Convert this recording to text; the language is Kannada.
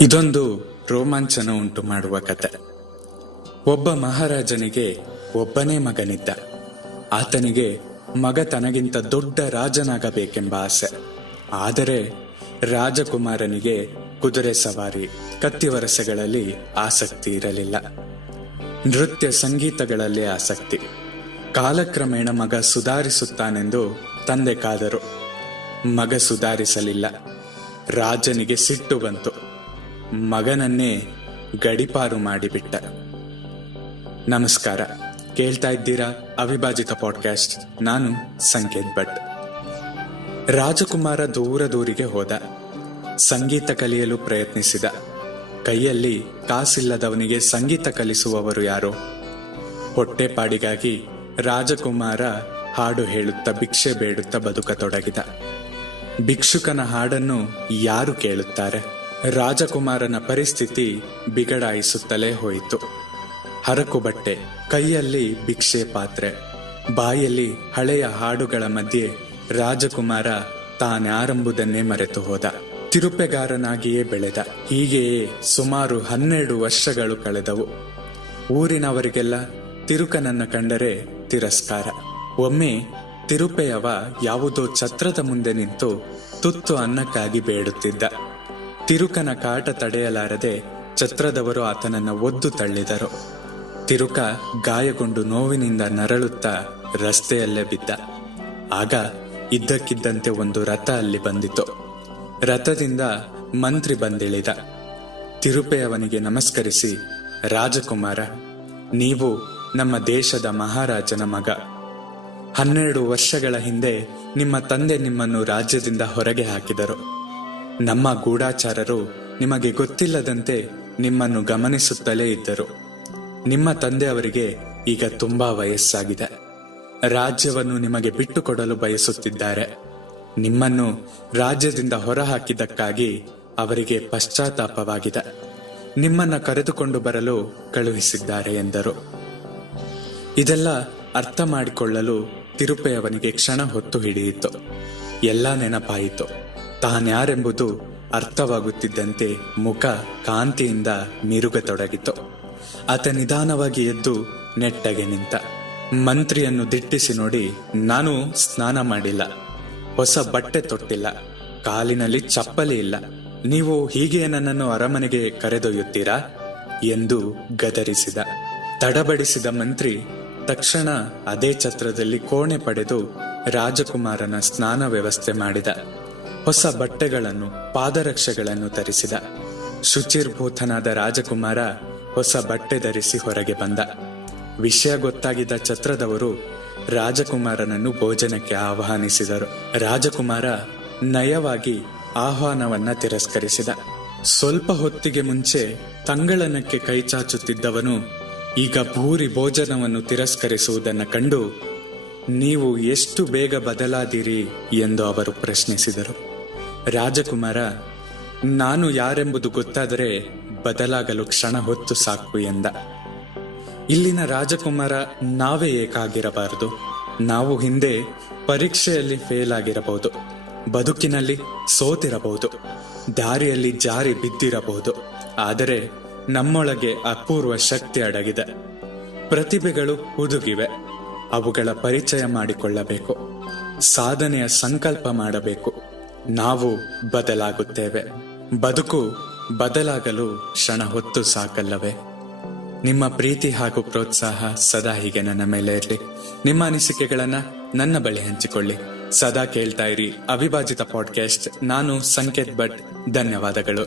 ಇದೊಂದು ರೋಮಾಂಚನ ಉಂಟು ಮಾಡುವ ಕತೆ. ಒಬ್ಬ ಮಹಾರಾಜನಿಗೆ ಒಬ್ಬನೇ ಮಗನಿದ್ದ. ಆತನಿಗೆ ಮಗ ತನಗಿಂತ ದೊಡ್ಡ ರಾಜನಾಗಬೇಕೆಂಬ ಆಸೆ. ಆದರೆ ರಾಜಕುಮಾರನಿಗೆ ಕುದುರೆ ಸವಾರಿ, ಕತ್ತಿವರಸೆಗಳಲ್ಲಿ ಆಸಕ್ತಿ ಇರಲಿಲ್ಲ. ನೃತ್ಯ ಸಂಗೀತಗಳಲ್ಲಿ ಆಸಕ್ತಿ. ಕಾಲಕ್ರಮೇಣ ಮಗ ಸುಧಾರಿಸುತ್ತಾನೆಂದು ತಂದೆ ಕಾದರು. ಮಗ ಸುಧಾರಿಸಲಿಲ್ಲ. ರಾಜನಿಗೆ ಸಿಟ್ಟು ಬಂತು. ಮಗನನ್ನೇ ಗಡಿಪಾರು ಮಾಡಿಬಿಟ್ಟ. ನಮಸ್ಕಾರ, ಕೇಳ್ತಾ ಇದ್ದೀರಾ ಅವಿಭಾಜಿತ ಪಾಡ್ಕಾಸ್ಟ್. ನಾನು ಸಂಕೇತ್ ಭಟ್. ರಾಜಕುಮಾರ ದೂರಿಗೆ ಹೋದ. ಸಂಗೀತ ಕಲಿಯಲು ಪ್ರಯತ್ನಿಸಿದ. ಕೈಯಲ್ಲಿ ಕಾಸಿಲ್ಲದವನಿಗೆ ಸಂಗೀತ ಕಲಿಸುವವರು ಯಾರು? ಹೊಟ್ಟೆಪಾಡಿಗಾಗಿ ರಾಜಕುಮಾರ ಹಾಡು ಹೇಳುತ್ತಾ ಭಿಕ್ಷೆ ಬೇಡುತ್ತಾ ಬದುಕತೊಡಗಿದ. ಭಿಕ್ಷುಕನ ಹಾಡನ್ನು ಯಾರು ಕೇಳುತ್ತಾರೆ? ರಾಜಕುಮಾರನ ಪರಿಸ್ಥಿತಿ ಬಿಗಡಾಯಿಸುತ್ತಲೇ ಹೋಯಿತು. ಹರಕು ಬಟ್ಟೆ, ಕೈಯಲ್ಲಿ ಭಿಕ್ಷೆ ಪಾತ್ರೆ, ಬಾಯಲ್ಲಿ ಹಳೆಯ ಹಾಡುಗಳ ಮಧ್ಯೆ ರಾಜಕುಮಾರ ತಾನ್ಯಾರೆಂಬುದನ್ನೇ ಮರೆತು ಹೋದ. ತಿರುಪೆಗಾರನಾಗಿಯೇ ಬೆಳೆದ. ಹೀಗೆಯೇ ಸುಮಾರು 12 ವರ್ಷಗಳು ಕಳೆದವು. ಊರಿನವರಿಗೆಲ್ಲ ತಿರುಕನನ್ನು ಕಂಡರೆ ತಿರಸ್ಕಾರ. ಒಮ್ಮೆ ತಿರುಪೆಯವ ಯಾವುದೋ ಛತ್ರದ ಮುಂದೆ ನಿಂತು ತುತ್ತು ಅನ್ನಕ್ಕಾಗಿ ಬೇಡುತ್ತಿದ್ದ. ತಿರುಕನ ಕಾಟ ತಡೆಯಲಾರದೆ ಛತ್ರದವರು ಆತನನ್ನು ಒದ್ದು ತಳ್ಳಿದರು. ತಿರುಕ ಗಾಯಗೊಂಡು ನೋವಿನಿಂದ ನರಳುತ್ತಾ ರಸ್ತೆಯಲ್ಲೇ ಬಿದ್ದ. ಆಗ ಇದ್ದಕ್ಕಿದ್ದಂತೆ ಒಂದು ರಥ ಅಲ್ಲಿ ಬಂದಿತು. ರಥದಿಂದ ಮಂತ್ರಿ ಬಂದಿಳಿದ. ತಿರುಪೆಯವನಿಗೆ ನಮಸ್ಕರಿಸಿ, ರಾಜಕುಮಾರ, ನೀವು ನಮ್ಮ ದೇಶದ ಮಹಾರಾಜನ ಮಗ. 12 ವರ್ಷಗಳ ಹಿಂದೆ ನಿಮ್ಮ ತಂದೆ ನಿಮ್ಮನ್ನು ರಾಜ್ಯದಿಂದ ಹೊರಗೆ ಹಾಕಿದರು. ನಮ್ಮ ಗೂಢಾಚಾರರು ನಿಮಗೆ ಗೊತ್ತಿಲ್ಲದಂತೆ ನಿಮ್ಮನ್ನು ಗಮನಿಸುತ್ತಲೇ ಇದ್ದರು. ನಿಮ್ಮ ತಂದೆಯವರಿಗೆ ಈಗ ತುಂಬಾ ವಯಸ್ಸಾಗಿದೆ. ರಾಜ್ಯವನ್ನು ನಿಮಗೆ ಬಿಟ್ಟುಕೊಡಲು ಬಯಸುತ್ತಿದ್ದಾರೆ. ನಿಮ್ಮನ್ನು ರಾಜ್ಯದಿಂದ ಹೊರಹಾಕಿದ್ದಕ್ಕಾಗಿ ಅವರಿಗೆ ಪಶ್ಚಾತ್ತಾಪವಾಗಿದೆ. ನಿಮ್ಮನ್ನ ಕರೆದುಕೊಂಡು ಬರಲು ಕಳುಹಿಸಿದ್ದಾರೆ ಎಂದರು. ಇದೆಲ್ಲ ಅರ್ಥ ಮಾಡಿಕೊಳ್ಳಲು ತಿರುಪೆಯವನಿಗೆ ಕ್ಷಣ ಹೊತ್ತು ಹಿಡಿಯಿತು. ಎಲ್ಲ ನೆನಪಾಯಿತು. ತಾನ್ಯಾರೆಂಬುದು ಅರ್ಥವಾಗುತ್ತಿದ್ದಂತೆ ಮುಖ ಕಾಂತಿಯಿಂದ ಮಿರುಗತೊಡಗಿತು. ಆತ ನಿಧಾನವಾಗಿ ಎದ್ದು ನೆಟ್ಟಗೆ ನಿಂತ. ಮಂತ್ರಿಯನ್ನು ದಿಟ್ಟಿಸಿ ನೋಡಿ, ನಾನು ಸ್ನಾನ ಮಾಡಿಲ್ಲ, ಹೊಸ ಬಟ್ಟೆ ತೊಟ್ಟಿಲ್ಲ, ಕಾಲಿನಲ್ಲಿ ಚಪ್ಪಲಿ ಇಲ್ಲ. ನೀವು ಹೀಗೆ ನನ್ನನ್ನು ಅರಮನೆಗೆ ಕರೆದೊಯ್ಯುತ್ತೀರಾ ಎಂದು ಗದರಿಸಿದ. ತಡಬಡಿಸಿದ ಮಂತ್ರಿ ತಕ್ಷಣ ಅದೇ ಛತ್ರದಲ್ಲಿ ಕೋಣೆ ಪಡೆದು ರಾಜಕುಮಾರನ ಸ್ನಾನ ವ್ಯವಸ್ಥೆ ಮಾಡಿದ. ಹೊಸ ಬಟ್ಟೆಗಳನ್ನು, ಪಾದರಕ್ಷೆಗಳನ್ನು ತರಿಸಿದ. ಶುಚಿರ್ಭೂತನಾದ ರಾಜಕುಮಾರ ಹೊಸ ಬಟ್ಟೆ ಧರಿಸಿ ಹೊರಗೆ ಬಂದ. ವಿಷಯ ಗೊತ್ತಾಗಿದ್ದ ಛತ್ರದವರು ರಾಜಕುಮಾರನನ್ನು ಭೋಜನಕ್ಕೆ ಆಹ್ವಾನಿಸಿದರು. ರಾಜಕುಮಾರ ನಯವಾಗಿ ಆಹ್ವಾನವನ್ನ ತಿರಸ್ಕರಿಸಿದ. ಸ್ವಲ್ಪ ಹೊತ್ತಿಗೆ ಮುಂಚೆ ತಂಗಳನಕ್ಕೆ ಕೈಚಾಚುತ್ತಿದ್ದವನು ಈಗ ಭೂರಿ ಭೋಜನವನ್ನು ತಿರಸ್ಕರಿಸುವುದನ್ನು ಕಂಡು ನೀವು ಎಷ್ಟು ಬೇಗ ಬದಲಾದಿರಿ ಎಂದು ಅವರು ಪ್ರಶ್ನಿಸಿದರು. ರಾಜಕುಮಾರ, ನಾನು ಯಾರೆಂಬುದು ಗೊತ್ತಾದರೆ ಬದಲಾಗಲು ಕ್ಷಣ ಹೊತ್ತು ಸಾಕು ಎಂದ. ಇಲ್ಲಿನ ರಾಜಕುಮಾರ ನಾವೇ ಏಕಾಗಿರಬಾರದು. ನಾವು ಹಿಂದೆ ಪರೀಕ್ಷೆಯಲ್ಲಿ ಫೇಲ್ ಆಗಿರಬಹುದು, ಬದುಕಿನಲ್ಲಿ ಸೋತಿರಬಹುದು, ದಾರಿಯಲ್ಲಿ ಜಾರಿ ಬಿದ್ದಿರಬಹುದು. ಆದರೆ ನಮ್ಮೊಳಗೆ ಅಪೂರ್ವ ಶಕ್ತಿ ಅಡಗಿದೆ. ಪ್ರತಿಭೆಗಳು ಹುದುಗಿವೆ. ಅವುಗಳ ಪರಿಚಯ ಮಾಡಿಕೊಳ್ಳಬೇಕು. ಸಾಧನೆಯ ಸಂಕಲ್ಪ ಮಾಡಬೇಕು. ನಾವು ಬದಲಾಗುತ್ತೇವೆ. ಬದುಕು ಬದಲಾಗಲು ಕ್ಷಣ ಹೊತ್ತು ಸಾಕಲ್ಲವೇ? ನಿಮ್ಮ ಪ್ರೀತಿ ಹಾಗೂ ಪ್ರೋತ್ಸಾಹ ಸದಾ ಹೀಗೆ ನನ್ನ ಮೇಲೆ ಇರಲಿ. ನಿಮ್ಮ ಅನಿಸಿಕೆಗಳನ್ನ ನನ್ನ ಬಳಿ ಹಂಚಿಕೊಳ್ಳಿ. ಸದಾ ಕೇಳ್ತಾ ಇರಿ ಅವಿಭಾಜಿತ ಪಾಡ್ಕಾಸ್ಟ್. ನಾನು ಸಂಕೇತ್ ಭಟ್. ಧನ್ಯವಾದಗಳು.